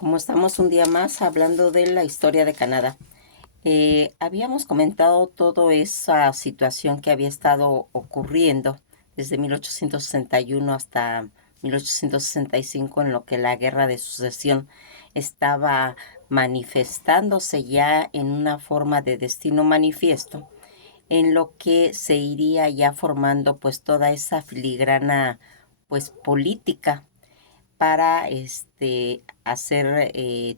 Como estamos un día más hablando de la historia de Canadá. Habíamos comentado toda esa situación que había estado ocurriendo desde 1861 hasta 1865, en lo que la Guerra de Sucesión estaba manifestándose ya en una forma de destino manifiesto, en lo que se iría ya formando pues toda esa filigrana pues política para hacer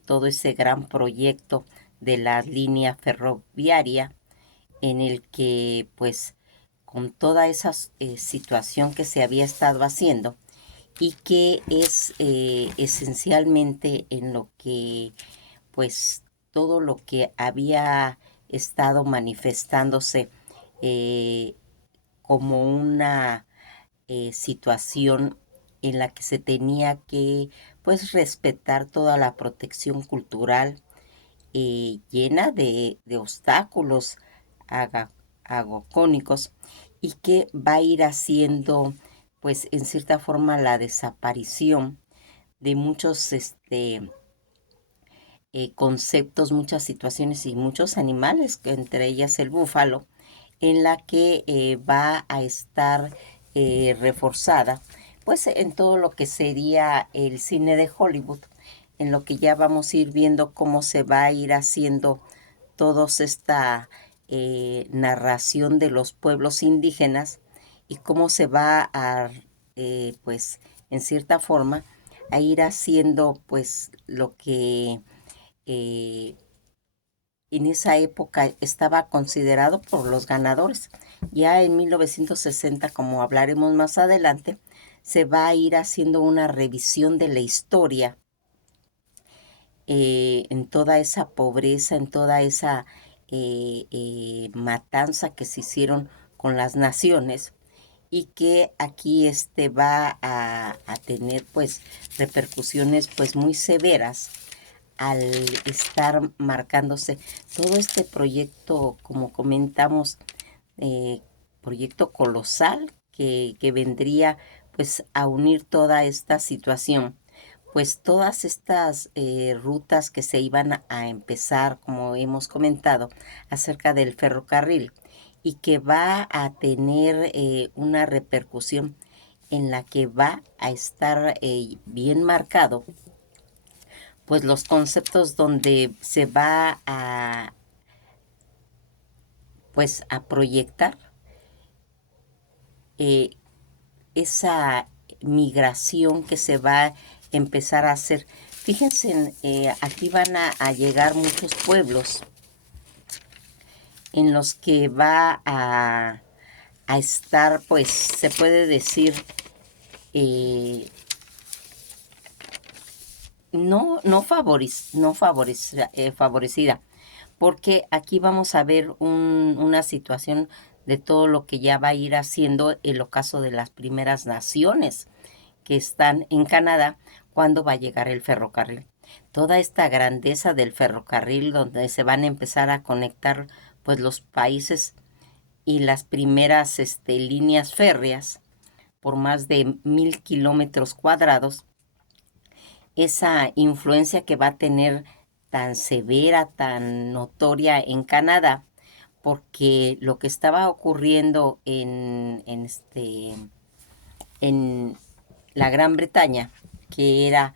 todo ese gran proyecto de la línea ferroviaria, en el que pues con toda esa situación que se había estado haciendo y que es esencialmente en lo que pues todo lo que había estado manifestándose eh, como una situación en la que se tenía que pues respetar toda la protección cultural, llena de obstáculos aga- agocónicos, y que va a ir haciendo pues en cierta forma la desaparición de muchos conceptos, muchas situaciones y muchos animales, entre ellas el búfalo, en la que va a estar reforzada, pues en todo lo que sería el cine de Hollywood, en lo que ya vamos a ir viendo cómo se va a ir haciendo toda esta narración de los pueblos indígenas y cómo se va a, pues, en cierta forma, a ir haciendo, pues, lo que eh, en esa época estaba considerado por los ganadores. Ya en 1960, como hablaremos más adelante, se va a ir haciendo una revisión de la historia, en toda esa pobreza, en toda esa matanza que se hicieron con las naciones, y que aquí va a tener pues repercusiones pues muy severas al estar marcándose todo este proyecto, como comentamos, eh, proyecto colosal que vendría pues a unir toda esta situación, pues todas estas rutas que se iban a empezar, como hemos comentado, acerca del ferrocarril, y que va a tener una repercusión en la que va a estar bien marcado pues los conceptos donde se va a pues a proyectar eh, esa migración que se va a empezar a hacer. Fíjense, aquí van a llegar muchos pueblos en los que va a estar, pues se puede decir, eh, no favorecida, porque aquí vamos a ver una situación de todo lo que ya va a ir haciendo el ocaso de las primeras naciones que están en Canadá cuando va a llegar el ferrocarril. Toda esta grandeza del ferrocarril, donde se van a empezar a conectar pues los países y las primeras líneas férreas por más de 1000 kilómetros cuadrados, esa influencia que va a tener tan severa, tan notoria en Canadá, porque lo que estaba ocurriendo en la Gran Bretaña, que era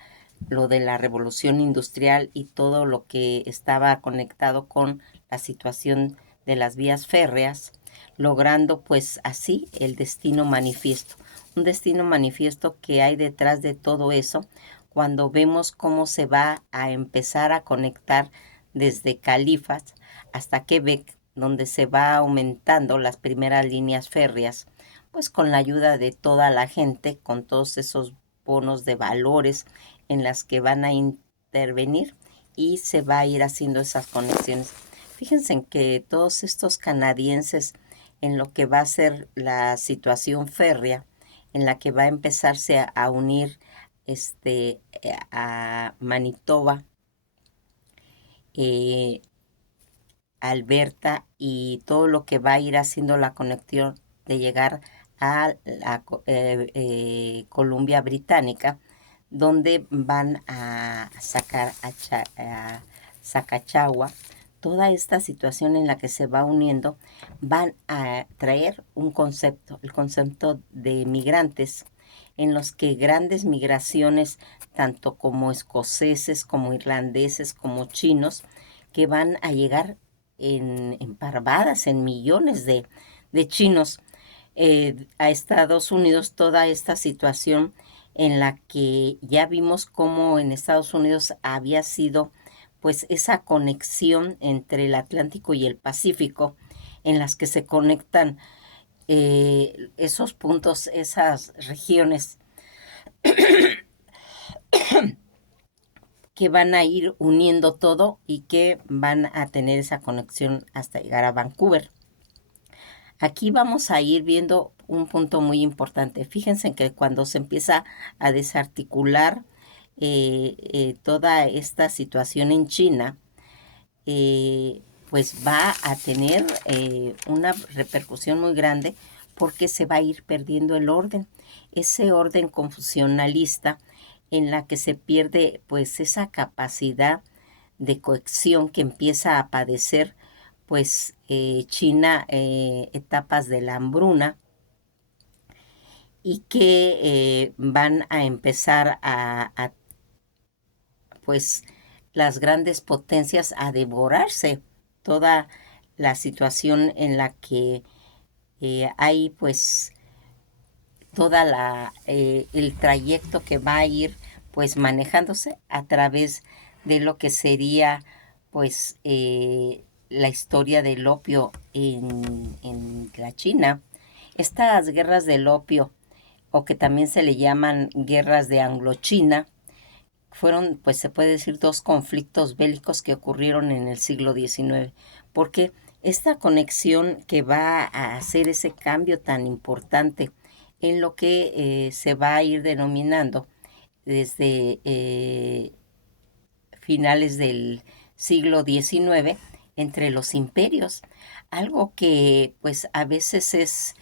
lo de la revolución industrial y todo lo que estaba conectado con la situación de las vías férreas, logrando pues así el destino manifiesto. Un destino manifiesto que hay detrás de todo eso, cuando vemos cómo se va a empezar a conectar desde Califas hasta Quebec, donde se va aumentando las primeras líneas férreas, pues con la ayuda de toda la gente, con todos esos bonos de valores en las que van a intervenir, y se va a ir haciendo esas conexiones. Fíjense en que todos estos canadienses, en lo que va a ser la situación férrea, en la que va a empezarse a unir a Manitoba, eh, Alberta, y todo lo que va a ir haciendo la conexión de llegar a la Columbia Británica, donde van a sacar a Sacachagua. Toda esta situación en la que se va uniendo, van a traer un concepto, el concepto de migrantes, en los que grandes migraciones, tanto como escoceses, como irlandeses, como chinos, que van a llegar en parvadas, en millones de chinos a Estados Unidos. Toda esta situación en la que ya vimos cómo en Estados Unidos había sido pues esa conexión entre el Atlántico y el Pacífico, en las que se conectan esos puntos, esas regiones que van a ir uniendo todo y que van a tener esa conexión hasta llegar a Vancouver. Aquí vamos a ir viendo un punto muy importante. Fíjense que cuando se empieza a desarticular toda esta situación en China, pues va a tener una repercusión muy grande, porque se va a ir perdiendo el orden, ese orden confucionalista en la que se pierde pues esa capacidad de cohesión que empieza a padecer pues China, etapas de la hambruna, y que van a empezar pues las grandes potencias a devorarse toda la situación en la que hay pues toda el trayecto que va a ir pues manejándose a través de lo que sería pues la historia del opio en la China. Estas guerras del opio, o que también se le llaman guerras de Anglo-China, fueron, pues se puede decir, dos conflictos bélicos que ocurrieron en el siglo XIX, porque esta conexión que va a hacer ese cambio tan importante en lo que se va a ir denominando desde finales del siglo XIX entre los imperios, algo que pues a veces es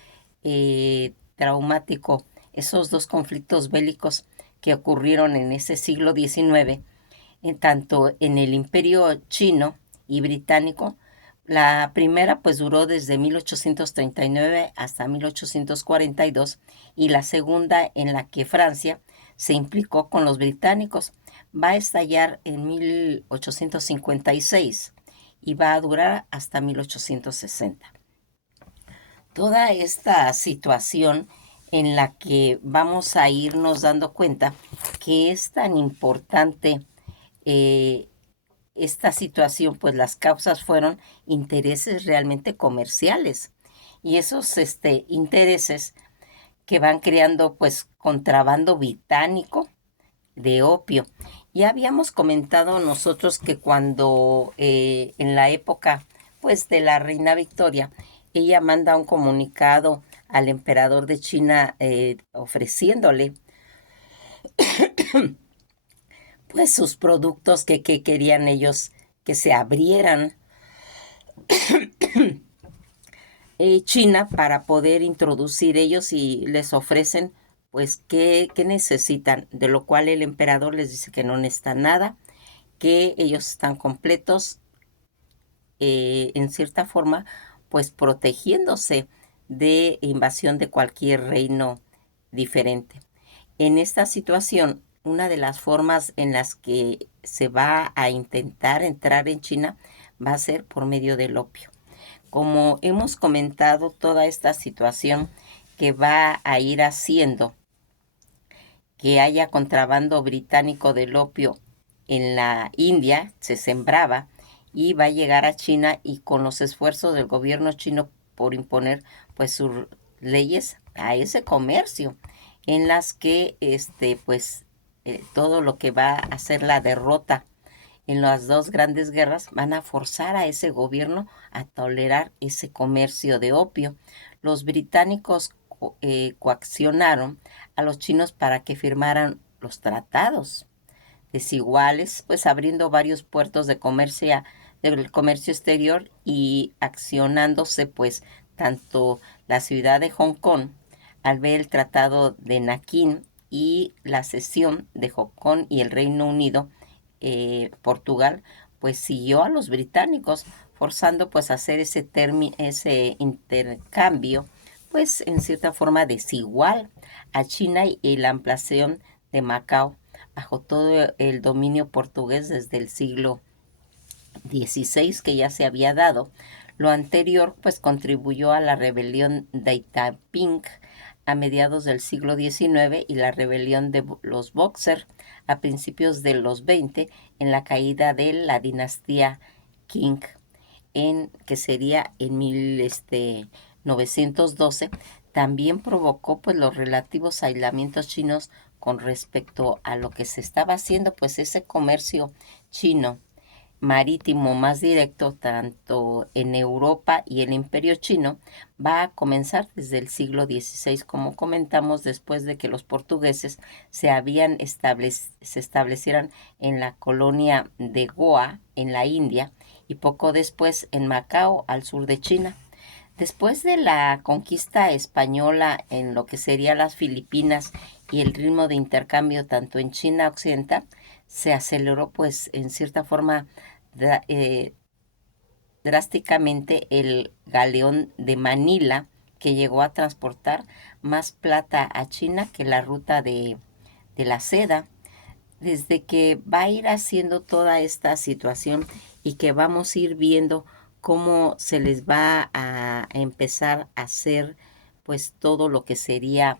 traumático, esos dos conflictos bélicos que ocurrieron en ese siglo XIX, tanto en el imperio chino y británico. La primera pues duró desde 1839 hasta 1842, y la segunda, en la que Francia se implicó con los británicos, va a estallar en 1856 y va a durar hasta 1860. Toda esta situación en la que vamos a irnos dando cuenta que es tan importante eh, esta situación, pues las causas fueron intereses realmente comerciales, y esos intereses que van creando pues contrabando británico de opio. Ya habíamos comentado nosotros que cuando en la época pues de la reina Victoria, ella manda un comunicado al emperador de China ofreciéndole pues sus productos que querían ellos que se abrieran China para poder introducir ellos, y les ofrecen pues qué necesitan, de lo cual el emperador les dice que no necesita nada, que ellos están completos, en cierta forma pues protegiéndose de invasión de cualquier reino diferente. En esta situación, una de las formas en las que se va a intentar entrar en China va a ser por medio del opio. Como hemos comentado, toda esta situación que va a ir haciendo que haya contrabando británico del opio en la India, se sembraba y va a llegar a China, y con los esfuerzos del gobierno chino por imponer pues sus leyes a ese comercio, en las que pues todo lo que va a ser la derrota en las dos grandes guerras van a forzar a ese gobierno a tolerar ese comercio de opio. Los británicos coaccionaron a los chinos para que firmaran los tratados desiguales, pues abriendo varios puertos del comercio exterior, y accionándose pues tanto la ciudad de Hong Kong al ver el tratado de Nankín y la cesión de Hong Kong y el Reino Unido, Portugal, pues siguió a los británicos, forzando pues a hacer ese intercambio, pues en cierta forma desigual a China y la ampliación de Macao bajo todo el dominio portugués desde el siglo XVI que ya se había dado. Lo anterior pues contribuyó a la rebelión de Taiping a mediados del siglo XIX y la rebelión de los Boxer a principios de los 20 en la caída de la dinastía Qing, que sería en 1912. También provocó pues los relativos aislamientos chinos con respecto a lo que se estaba haciendo, pues ese comercio chino marítimo más directo tanto en Europa y el Imperio chino va a comenzar desde el siglo XVI, como comentamos, después de que los portugueses se establecieran en la colonia de Goa, en la India, y poco después en Macao, al sur de China. Después de la conquista española en lo que serían las Filipinas y el ritmo de intercambio tanto en China occidental, se aceleró pues en cierta forma drásticamente el galeón de Manila, que llegó a transportar más plata a China que la ruta de la seda. Desde que va a ir haciendo toda esta situación y que vamos a ir viendo cómo se les va a empezar a hacer pues todo lo que sería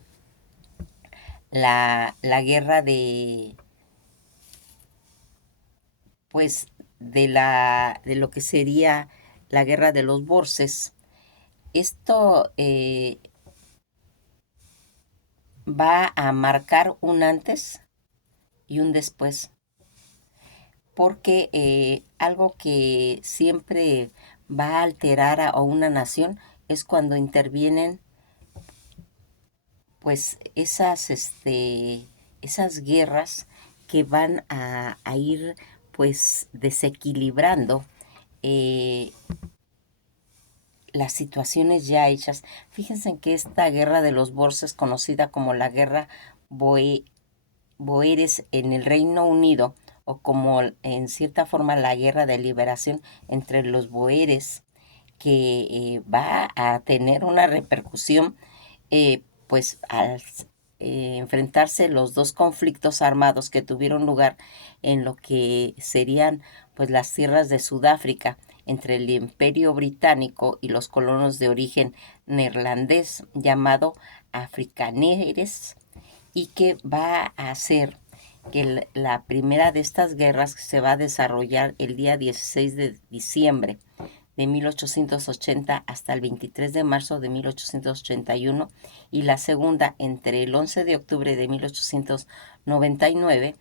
la guerra de pues de lo que sería la guerra de los Borses. Esto va a marcar un antes y un después, porque algo que siempre va a alterar a una nación es cuando intervienen pues esas guerras que van a ir pues desequilibrando eh, las situaciones ya hechas. Fíjense en que esta guerra de los Borses, conocida como la guerra Boeres en el Reino Unido, o como en cierta forma la guerra de liberación entre los Boeres, que va a tener una repercusión, pues al enfrentarse los dos conflictos armados que tuvieron lugar en lo que serían pues las tierras de Sudáfrica entre el Imperio Británico y los colonos de origen neerlandés llamado Afrikaneres, y que va a hacer que la primera de estas guerras se va a desarrollar el día 16 de diciembre de 1880 hasta el 23 de marzo de 1881, y la segunda entre el 11 de octubre de 1899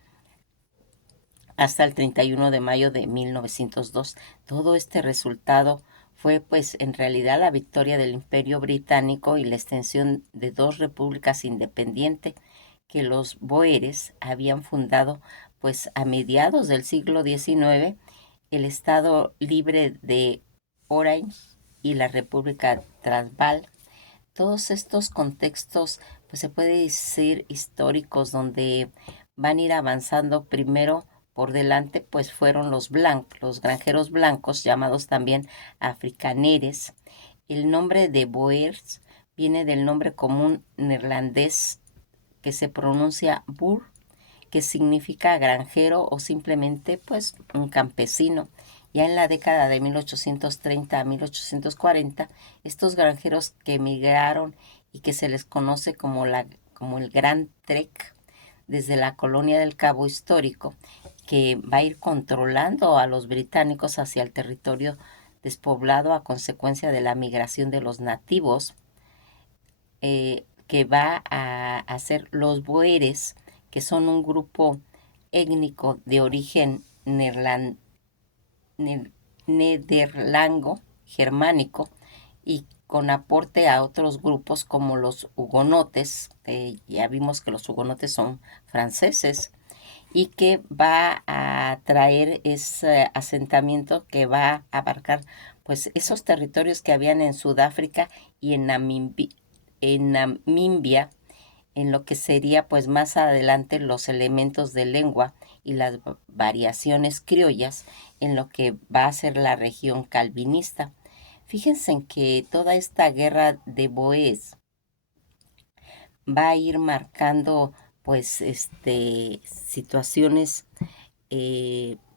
hasta el 31 de mayo de 1902. Todo este resultado fue pues en realidad la victoria del Imperio Británico y la extensión de dos repúblicas independientes que los Boeres habían fundado pues a mediados del siglo XIX, el Estado Libre de Orange y la República Transvaal. Todos estos contextos, pues se puede decir históricos, donde van a ir avanzando primero por delante, pues fueron los granjeros blancos, llamados también africaneres. El nombre de Boers viene del nombre común neerlandés que se pronuncia boer, que significa granjero o simplemente pues un campesino. Ya en la década de 1830 a 1840, estos granjeros que emigraron y que se les conoce como el Gran Trek, desde la colonia del Cabo Histórico, que va a ir controlando a los británicos hacia el territorio despoblado a consecuencia de la migración de los nativos, que va a hacer los boeres, que son un grupo étnico de origen nederlango germánico y con aporte a otros grupos como los hugonotes. Ya vimos que los hugonotes son franceses, y que va a traer ese asentamiento que va a abarcar pues esos territorios que habían en Sudáfrica y en Namibia, en lo que sería pues más adelante los elementos de lengua y las variaciones criollas en lo que va a ser la región calvinista. Fíjense en que toda esta guerra de Boés va a ir marcando pues situaciones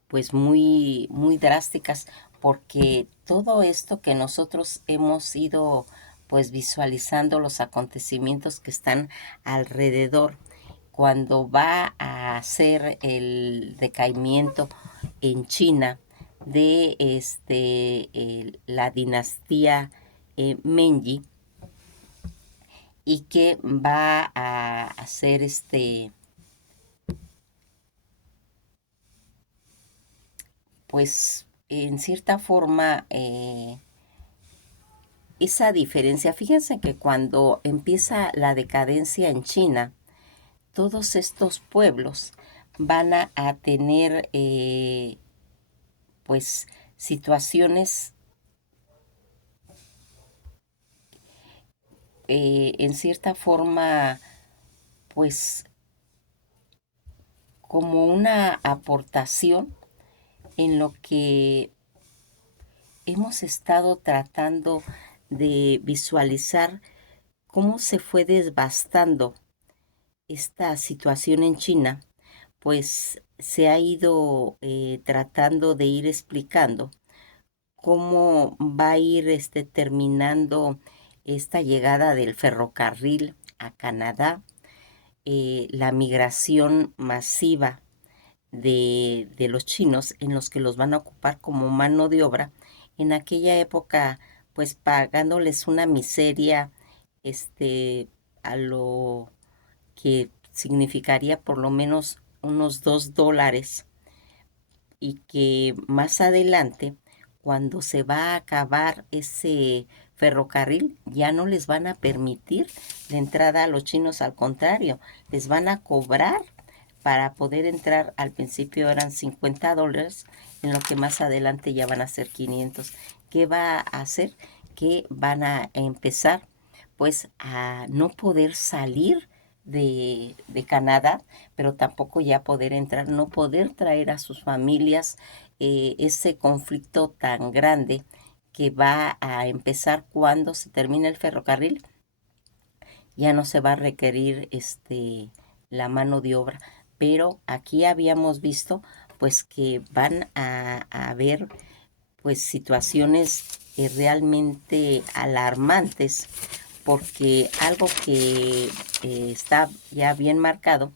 pues muy drásticas, porque todo esto que nosotros hemos ido pues visualizando, los acontecimientos que están alrededor, cuando va a hacer el decaimiento en China de la dinastía Menji, y que va a hacer pues en cierta forma esa diferencia. Fíjense que cuando empieza la decadencia en China, todos estos pueblos van a tener pues situaciones en cierta forma pues como una aportación en lo que hemos estado tratando de visualizar cómo se fue devastando esta situación en China, pues se ha ido tratando de ir explicando cómo va a ir terminando esta llegada del ferrocarril a Canadá, la migración masiva de los chinos, en los que los van a ocupar como mano de obra, en aquella época pues pagándoles una miseria a lo que significaría por lo menos unos $2, y que más adelante, cuando se va a acabar ese ferrocarril, ya no les van a permitir la entrada a los chinos, al contrario, les van a cobrar para poder entrar. Al principio eran $50, en lo que más adelante ya van a ser 500. ¿Qué va a hacer? Que van a empezar pues a no poder salir de Canadá, pero tampoco ya poder entrar, no poder traer a sus familias. Ese conflicto tan grande que va a empezar cuando se termine el ferrocarril, ya no se va a requerir la mano de obra. Pero aquí habíamos visto pues que van a haber pues situaciones realmente alarmantes, porque algo que está ya bien marcado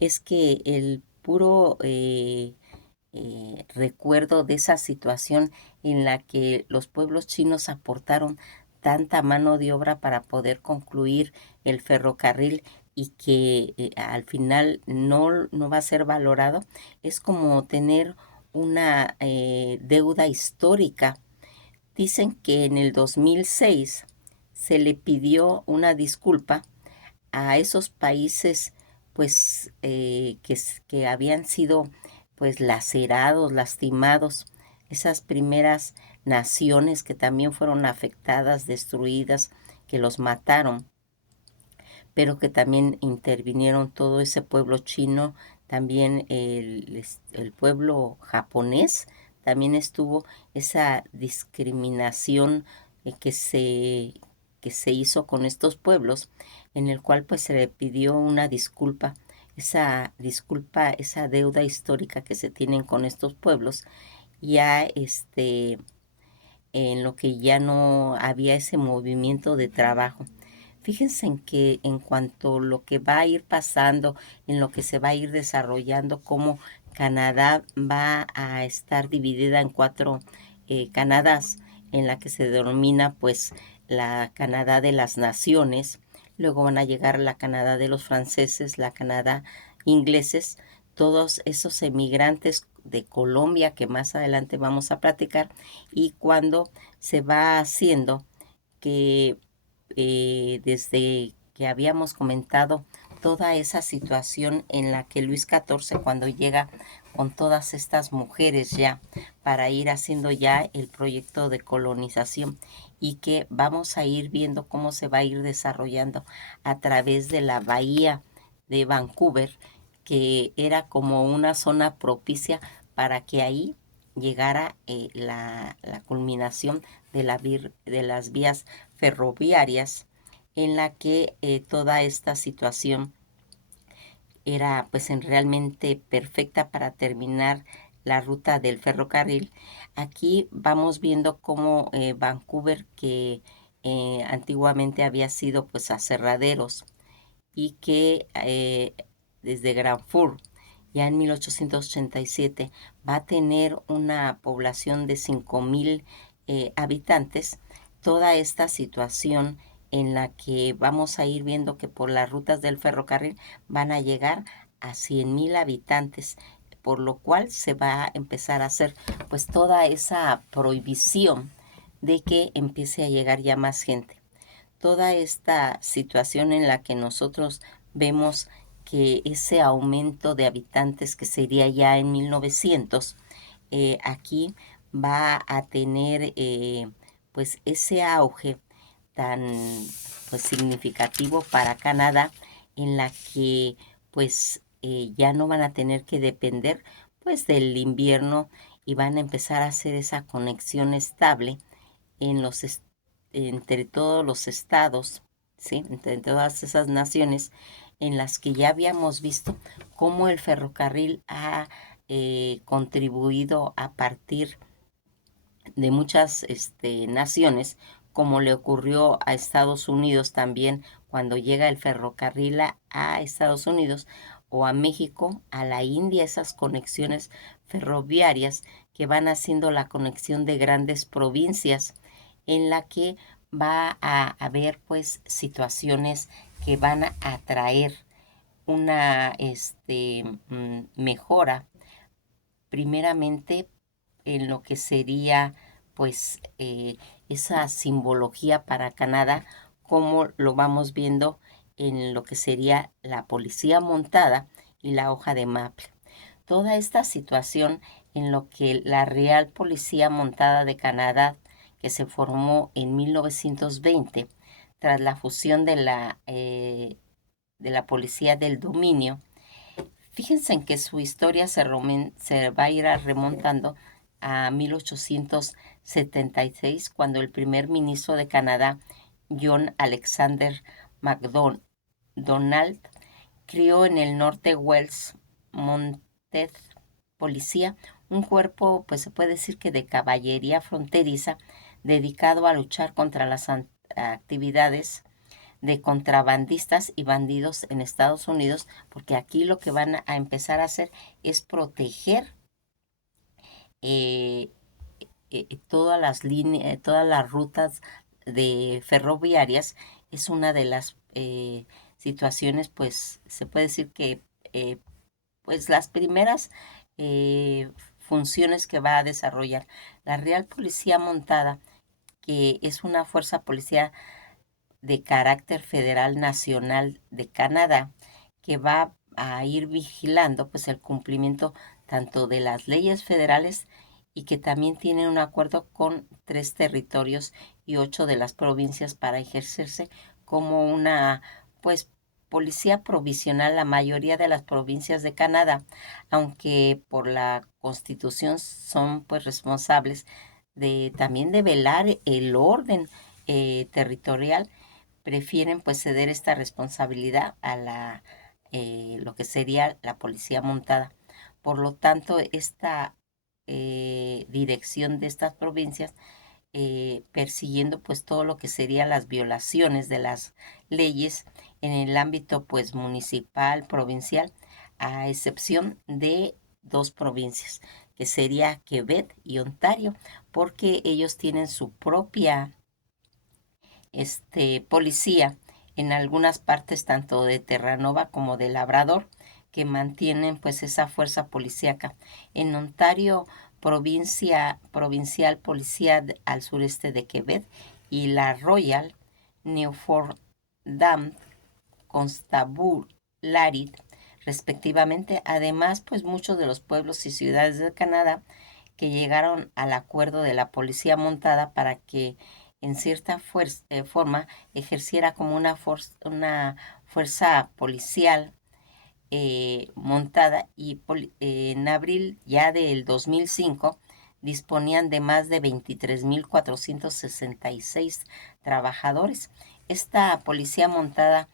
es que el puro recuerdo de esa situación en la que los pueblos chinos aportaron tanta mano de obra para poder concluir el ferrocarril, y que al final no va a ser valorado, es como tener una deuda histórica. Dicen que en el 2006 se le pidió una disculpa a esos países pues que habían sido pues lacerados, lastimados, esas primeras naciones que también fueron afectadas, destruidas, que los mataron, pero que también intervinieron todo ese pueblo chino, también el pueblo japonés, también estuvo esa discriminación que se hizo con estos pueblos, en el cual pues se le pidió una disculpa, esa disculpa, esa deuda histórica que se tienen con estos pueblos, ya en lo que ya no había ese movimiento de trabajo. Fíjense en que en cuanto a lo que va a ir pasando, en lo que se va a ir desarrollando, cómo Canadá va a estar dividida en cuatro Canadás, en la que se denomina pues la Canadá de las naciones. Luego van a llegar la Canadá de los franceses, la Canadá ingleses, todos esos emigrantes de Colombia que más adelante vamos a platicar, y cuando se va haciendo que desde que habíamos comentado toda esa situación en la que Luis XIV, cuando llega con todas estas mujeres ya para ir haciendo ya el proyecto de colonización, y que vamos a ir viendo cómo se va a ir desarrollando a través de la bahía de Vancouver, que era como una zona propicia para que ahí llegara la culminación de las vías ferroviarias, en la que toda esta situación era pues realmente perfecta para terminar la ruta del ferrocarril. Aquí vamos viendo cómo Vancouver, que antiguamente había sido pues aserraderos, y que desde Granfur, ya en 1887, va a tener una población de 5,000 habitantes. Toda esta situación en la que vamos a ir viendo que por las rutas del ferrocarril van a llegar a 100,000 habitantes, por lo cual se va a empezar a hacer pues toda esa prohibición de que empiece a llegar ya más gente. Toda esta situación en la que nosotros vemos que ese aumento de habitantes, que sería ya en 1900, aquí va a tener pues ese auge tan pues significativo para Canadá, en la que pues ya no van a tener que depender pues del invierno, y van a empezar a hacer esa conexión estable en entre todos los estados, ¿sí? Entre todas esas naciones en las que ya habíamos visto cómo el ferrocarril ha contribuido a partir de muchas naciones, como le ocurrió a Estados Unidos también cuando llega el ferrocarril a Estados Unidos, o a México, a la India, esas conexiones ferroviarias que van haciendo la conexión de grandes provincias, en la que va a haber pues situaciones que van a traer una mejora, primeramente en lo que sería pues esa simbología para Canadá, como lo vamos viendo en lo que sería la policía montada y la hoja de maple. Toda esta situación en lo que la Real Policía Montada de Canadá, que se formó en 1920 tras la fusión de la Policía del Dominio. Fíjense en que su historia se va a ir remontando a 1876, cuando el primer ministro de Canadá, John Alexander MacDonald, crió en el norte Wells Mounted Policía, un cuerpo, pues se puede decir que de caballería fronteriza, dedicado a luchar contra las actividades de contrabandistas y bandidos en Estados Unidos, porque aquí lo que van a empezar a hacer es proteger eh, todas las líneas, todas las rutas de ferroviarias. Es una de las situaciones, pues se puede decir que pues las primeras funciones que va a desarrollar la Real Policía Montada, que es una fuerza policial de carácter federal nacional de Canadá, que va a ir vigilando pues el cumplimiento tanto de las leyes federales, y que también tiene un acuerdo con 3 territorios y 8 de las provincias para ejercerse como una pues policía provisional la mayoría de las provincias de Canadá, aunque por la Constitución son pues responsables de también de velar el orden territorial. Prefieren pues ceder esta responsabilidad a lo que sería la policía montada. Por lo tanto, esta dirección de estas provincias, persiguiendo pues todo lo que serían las violaciones de las leyes en el ámbito pues municipal, provincial, a excepción de 2 provincias, que sería Quebec y Ontario, porque ellos tienen su propia policía en algunas partes tanto de Terranova como de Labrador, que mantienen pues esa fuerza policíaca. En Ontario, provincial policía al sureste de Quebec, y la Royal Newfoundland Constabulary Larit, respectivamente. Además, pues muchos de los pueblos y ciudades de Canadá que llegaron al acuerdo de la policía montada para que en cierta forma ejerciera como una fuerza policial montada, y en abril ya del 2005 disponían de más de 23.466 trabajadores. Esta policía montada,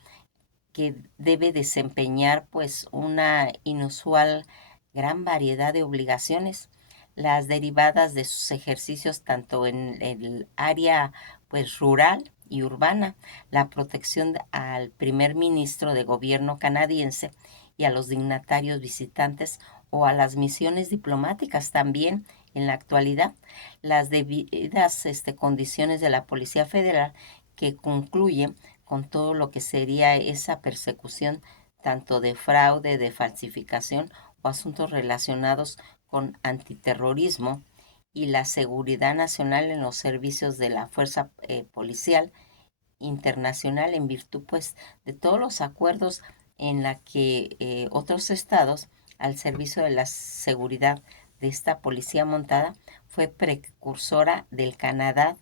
que debe desempeñar pues una inusual gran variedad de obligaciones, las derivadas de sus ejercicios tanto en el área pues rural y urbana, la protección al primer ministro de gobierno canadiense y a los dignatarios visitantes, o a las misiones diplomáticas también en la actualidad, las debidas condiciones de la Policía Federal, que concluyen con todo lo que sería esa persecución tanto de fraude, de falsificación o asuntos relacionados con antiterrorismo, y la seguridad nacional en los servicios de la fuerza policial internacional, en virtud pues de todos los acuerdos en la que otros estados, al servicio de la seguridad de esta policía montada, fue precursora del Canadá,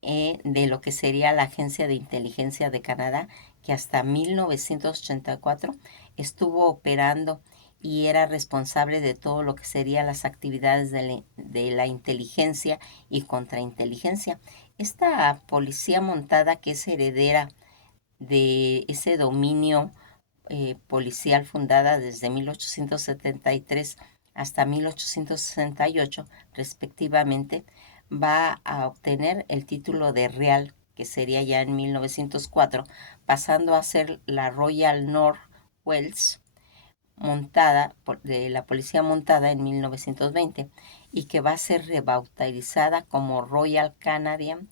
de lo que sería la Agencia de Inteligencia de Canadá, que hasta 1984 estuvo operando y era responsable de todo lo que serían las actividades de la inteligencia y contrainteligencia. Esta policía montada, que es heredera de ese dominio policial fundada desde 1873 hasta 1868, respectivamente, va a obtener el título de Real, que sería ya en 1904, pasando a ser la Royal North Wales montada de la policía montada en 1920, y que va a ser rebautizada como Royal Canadian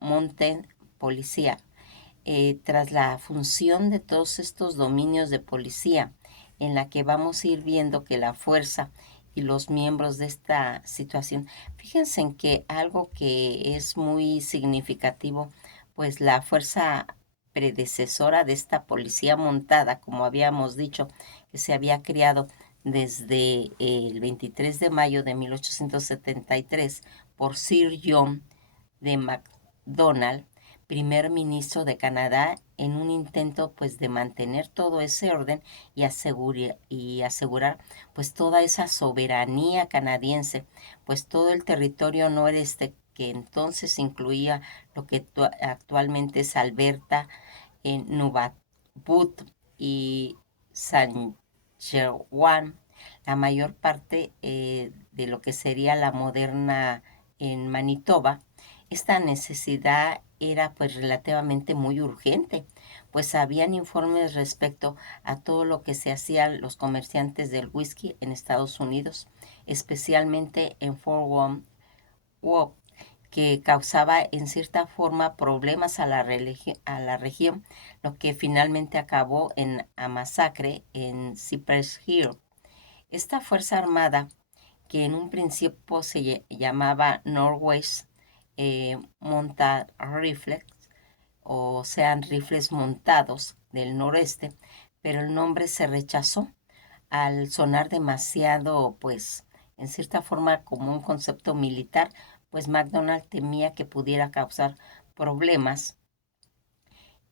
Mounted Police, tras la función de todos estos dominios de policía, en la que vamos a ir viendo que la fuerza y los miembros de esta situación, fíjense en que algo que es muy significativo, pues la fuerza predecesora de esta policía montada, como habíamos dicho, que se había creado desde el 23 de mayo de 1873 por Sir John de MacDonald, primer ministro de Canadá, en un intento pues de mantener todo ese orden y asegurar pues toda esa soberanía canadiense, pues todo el territorio noreste, que entonces incluía lo que actualmente es Alberta, en Nunavut y Saskatchewan, la mayor parte de lo que sería la moderna en Manitoba. Esta necesidad era pues relativamente muy urgente, pues habían informes respecto a todo lo que se hacían los comerciantes del whisky en Estados Unidos, especialmente en Fort Worth, que causaba en cierta forma problemas a a la región, lo que finalmente acabó en la masacre en Cypress Hill. Esta fuerza armada, que en un principio se llamaba Northwest Mounted Rifles, o sean rifles montados del noreste, pero el nombre se rechazó al sonar demasiado, pues, en cierta forma como un concepto militar, pues McDonald temía que pudiera causar problemas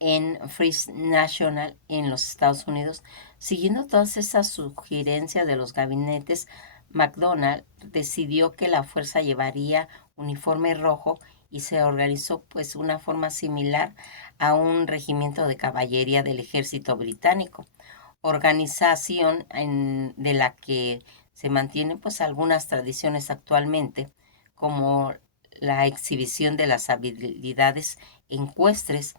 en First National en los Estados Unidos. Siguiendo todas esas sugerencias de los gabinetes, McDonald decidió que la fuerza llevaría uniforme rojo y se organizó pues una forma similar a un regimiento de caballería del ejército británico, organización de la que se mantienen pues algunas tradiciones actualmente, como la exhibición de las habilidades ecuestres.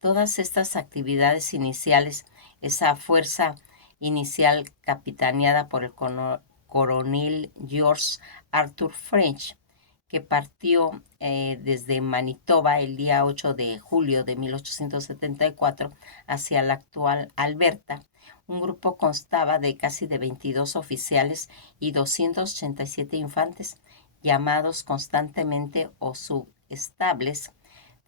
Todas estas actividades iniciales, esa fuerza inicial capitaneada por el coronel George Arthur French, que partió desde Manitoba el día 8 de julio de 1874 hacia la actual Alberta. Un grupo constaba de casi de 22 oficiales y 287 infantes, llamados constantemente o subestables,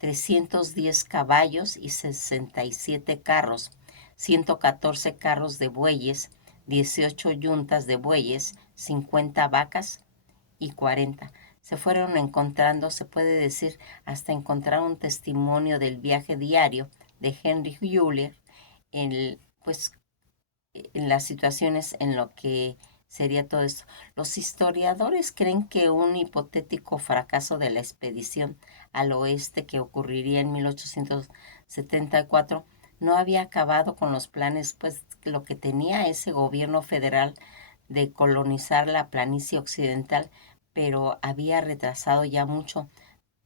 310 caballos y 67 carros, 114 carros de bueyes, 18 yuntas de bueyes, 50 vacas y 40. Se fueron encontrando, se puede decir, hasta encontrar un testimonio del viaje diario de Henry Hewlett en, pues, en las situaciones en lo que sería todo esto. Los historiadores creen que un hipotético fracaso de la expedición al oeste que ocurriría en 1874 no había acabado con los planes, pues lo que tenía ese gobierno federal de colonizar la planicie occidental, pero había retrasado ya mucho,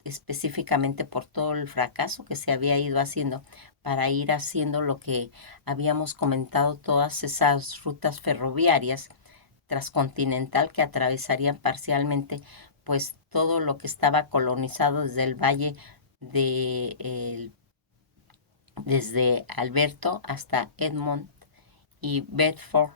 específicamente por todo el fracaso que se había ido haciendo para ir haciendo lo que habíamos comentado, todas esas rutas ferroviarias transcontinental que atravesarían parcialmente pues todo lo que estaba colonizado desde el valle de desde Alberto hasta Edmond y Bedford,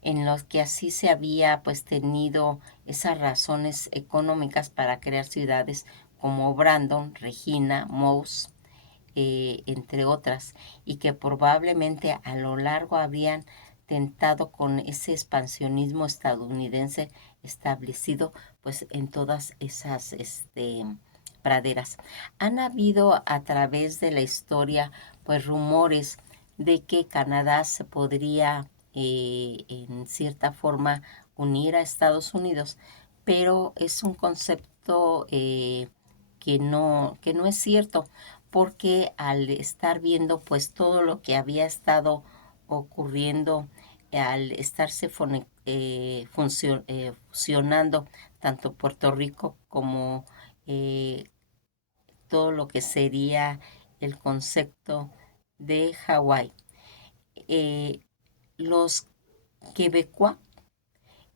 en los que así se había pues tenido esas razones económicas para crear ciudades como Brandon, Regina, Mouse, entre otras, y que probablemente a lo largo habrían tentado con ese expansionismo estadounidense establecido pues en todas esas praderas. Han habido a través de la historia pues rumores de que Canadá se podría en cierta forma unir a Estados Unidos, pero es un concepto que no es cierto, porque al estar viendo pues todo lo que había estado ocurriendo, al estarse fusionando tanto Puerto Rico como eh, todo lo que sería el concepto de Hawái. Eh, los quebecuas,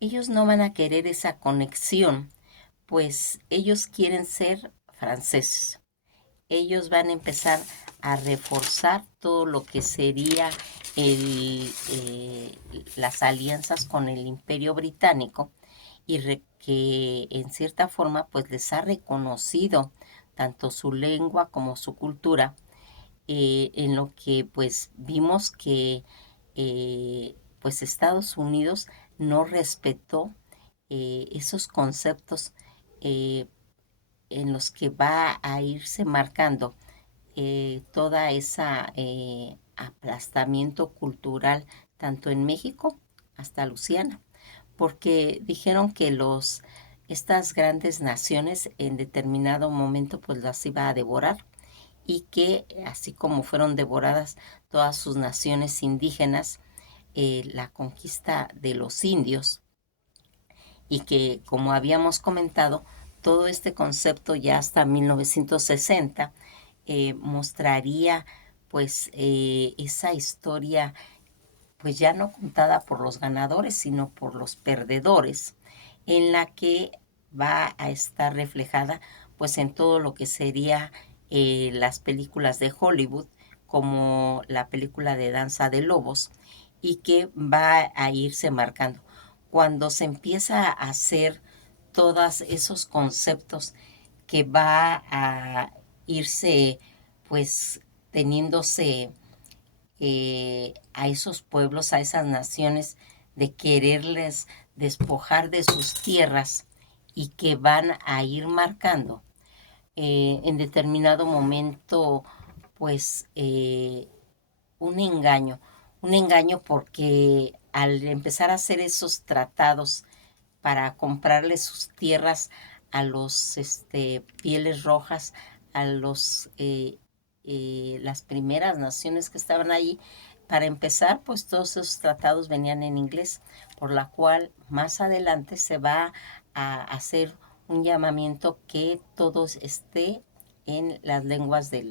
ellos no van a querer esa conexión, pues ellos quieren ser franceses. Ellos van a empezar a reforzar todo lo que sería las alianzas con el Imperio Británico y que en cierta forma pues les ha reconocido tanto su lengua como su cultura, en lo que pues vimos que pues Estados Unidos no respetó esos conceptos eh, en los que va a irse marcando toda esa aplastamiento cultural tanto en México hasta Luciana, porque dijeron que estas grandes naciones en determinado momento pues las iba a devorar, y que así como fueron devoradas todas sus naciones indígenas, la conquista de los indios, y que como habíamos comentado, todo este concepto ya hasta 1960 mostraría pues esa historia pues ya no contada por los ganadores sino por los perdedores, en la que va a estar reflejada pues en todo lo que sería las películas de Hollywood, como la película de Danza de Lobos, y que va a irse marcando cuando se empieza a hacer todos esos conceptos que va a irse pues teniéndose a esos pueblos, a esas naciones, de quererles despojar de sus tierras, y que van a ir marcando en determinado momento pues un engaño porque al empezar a hacer esos tratados para comprarle sus tierras a los pieles rojas, a las primeras naciones que estaban allí. Para empezar, pues todos esos tratados venían en inglés, por la cual más adelante se va a hacer un llamamiento que todos esté en las lenguas de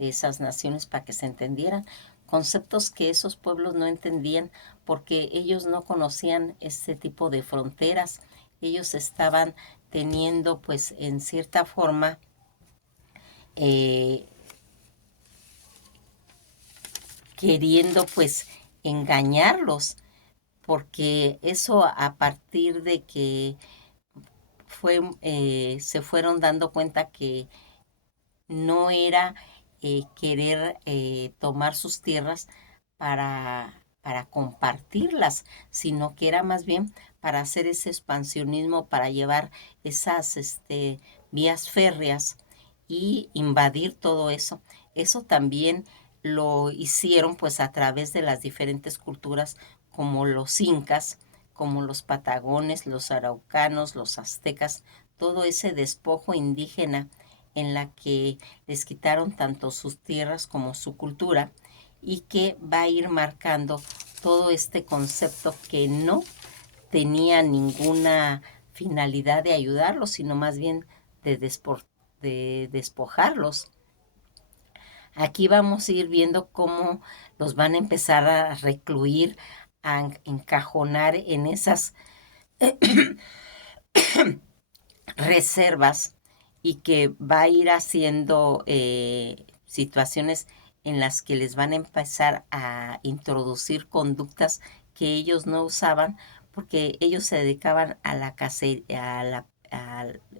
esas naciones para que se entendieran conceptos que esos pueblos no entendían porque ellos no conocían este tipo de fronteras. Ellos estaban teniendo pues en cierta forma eh, queriendo pues engañarlos, porque eso a partir de que se fueron dando cuenta que no era querer tomar sus tierras para compartirlas, sino que era más bien para hacer ese expansionismo, para llevar esas vías férreas y invadir todo eso. Eso también lo hicieron pues a través de las diferentes culturas como los incas, como los patagones, los araucanos, los aztecas, todo ese despojo indígena en la que les quitaron tanto sus tierras como su cultura y que va a ir marcando todo este concepto que no tenía ninguna finalidad de ayudarlos, sino más bien de, de despojarlos. Aquí vamos a ir viendo cómo los van a empezar a recluir, a encajonar en esas reservas y que va a ir haciendo situaciones en las que les van a empezar a introducir conductas que ellos no usaban porque ellos se dedicaban a la cacería,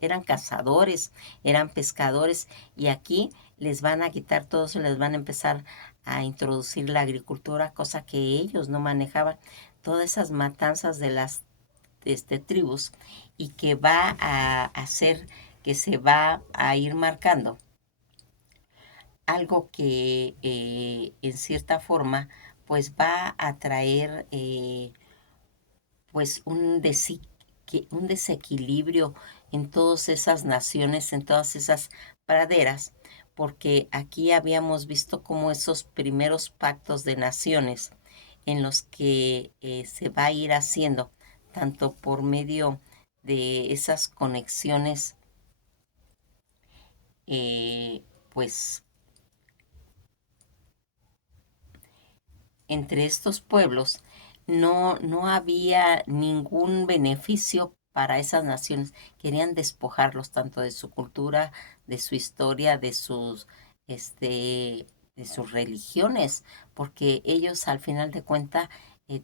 eran cazadores, eran pescadores y aquí les van a quitar todo eso, les van a empezar a introducir la agricultura, cosa que ellos no manejaban. Todas esas matanzas de las tribus y que va a hacer que se va a ir marcando algo que en cierta forma pues va a traer pues un desequilibrio en todas esas naciones, en todas esas praderas, porque aquí habíamos visto como esos primeros pactos de naciones en los que se va a ir haciendo, tanto por medio de esas conexiones, eh, pues entre estos pueblos, no había ningún beneficio para esas naciones. Querían despojarlos tanto de su cultura, de su historia, de sus religiones, porque ellos al final de cuentas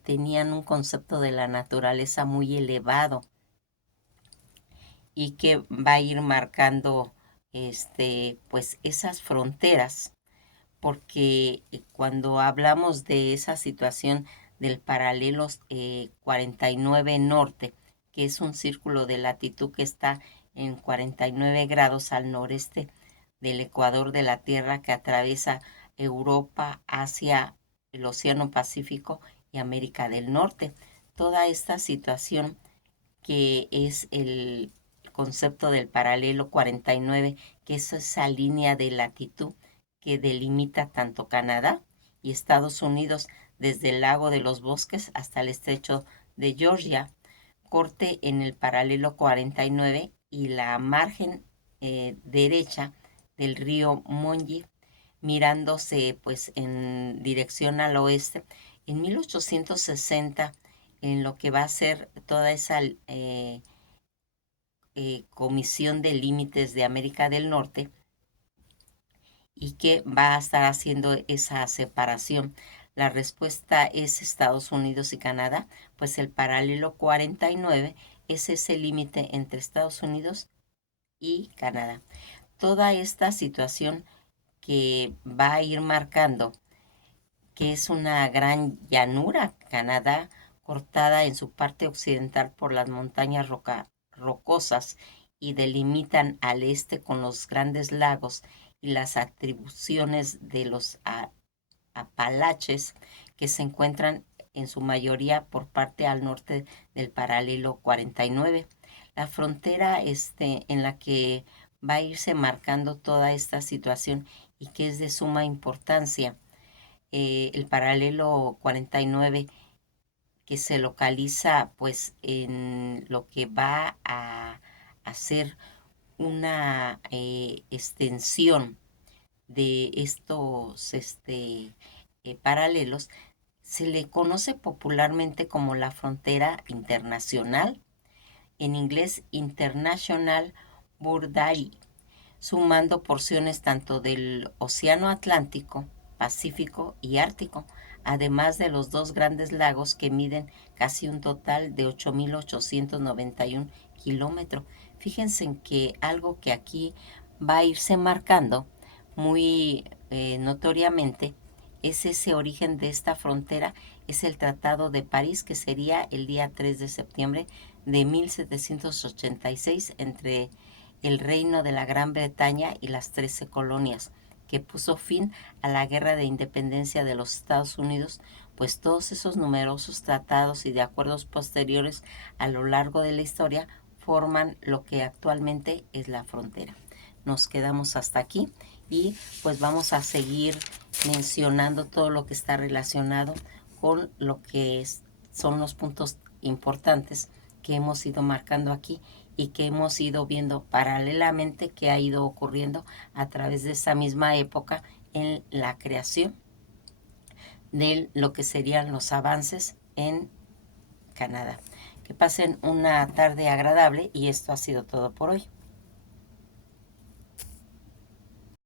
tenían un concepto de la naturaleza muy elevado y que va a ir marcando pues esas fronteras porque cuando hablamos de esa situación del paralelo 49 norte, que es un círculo de latitud que está en 49 grados al noreste del ecuador de la Tierra que atraviesa Europa, Asia, el Océano Pacífico y América del Norte. Toda esta situación que es el concepto del paralelo 49, que es esa línea de latitud que delimita tanto Canadá y Estados Unidos desde el lago de los bosques hasta el estrecho de Georgia, corte en el paralelo 49 y la margen derecha del río Monji, mirándose pues en dirección al oeste. En 1860, en lo que va a ser toda esa Comisión de Límites de América del Norte, y que va a estar haciendo esa separación. La respuesta es Estados Unidos y Canadá, pues el paralelo 49 es ese límite entre Estados Unidos y Canadá. Toda esta situación que va a ir marcando que es una gran llanura, Canadá, cortada en su parte occidental por las montañas rocosas y delimitan al este con los grandes lagos y las atribuciones de los Apalaches que se encuentran en su mayoría por parte al norte del paralelo 49. La frontera en la que va a irse marcando toda esta situación y que es de suma importancia el paralelo 49 que se localiza pues en lo que va a hacer una extensión de estos paralelos, se le conoce popularmente como la frontera internacional, en inglés International Boundary, sumando porciones tanto del Océano Atlántico, Pacífico y Ártico, además de los dos grandes lagos que miden casi un total de 8.891 kilómetros. Fíjense en que algo que aquí va a irse marcando muy notoriamente es ese origen de esta frontera, es el Tratado de París, que sería el día 3 de septiembre de 1786 entre el Reino de la Gran Bretaña y las 13 colonias, que puso fin a la Guerra de Independencia de los Estados Unidos, pues todos esos numerosos tratados y de acuerdos posteriores a lo largo de la historia forman lo que actualmente es la frontera. Nos quedamos hasta aquí y pues vamos a seguir mencionando todo lo que está relacionado con lo que son los puntos importantes que hemos ido marcando aquí y que hemos ido viendo paralelamente que ha ido ocurriendo a través de esa misma época en la creación de lo que serían los avances en Canadá. Que pasen una tarde agradable y esto ha sido todo por hoy.